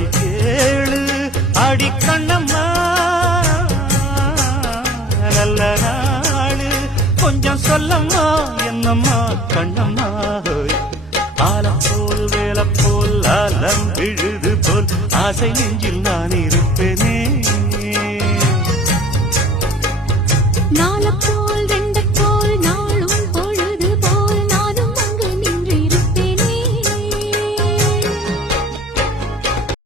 பதில் கேளு அடி கண்ணம்மா நல்ல நாளு கொஞ்சம் சொல்லம்மா என்னம்மா கண்ணம்மா ஆலம் போல் வேலை போல் ஆலம் விழுது போல் ஆசை நெஞ்சில் நான்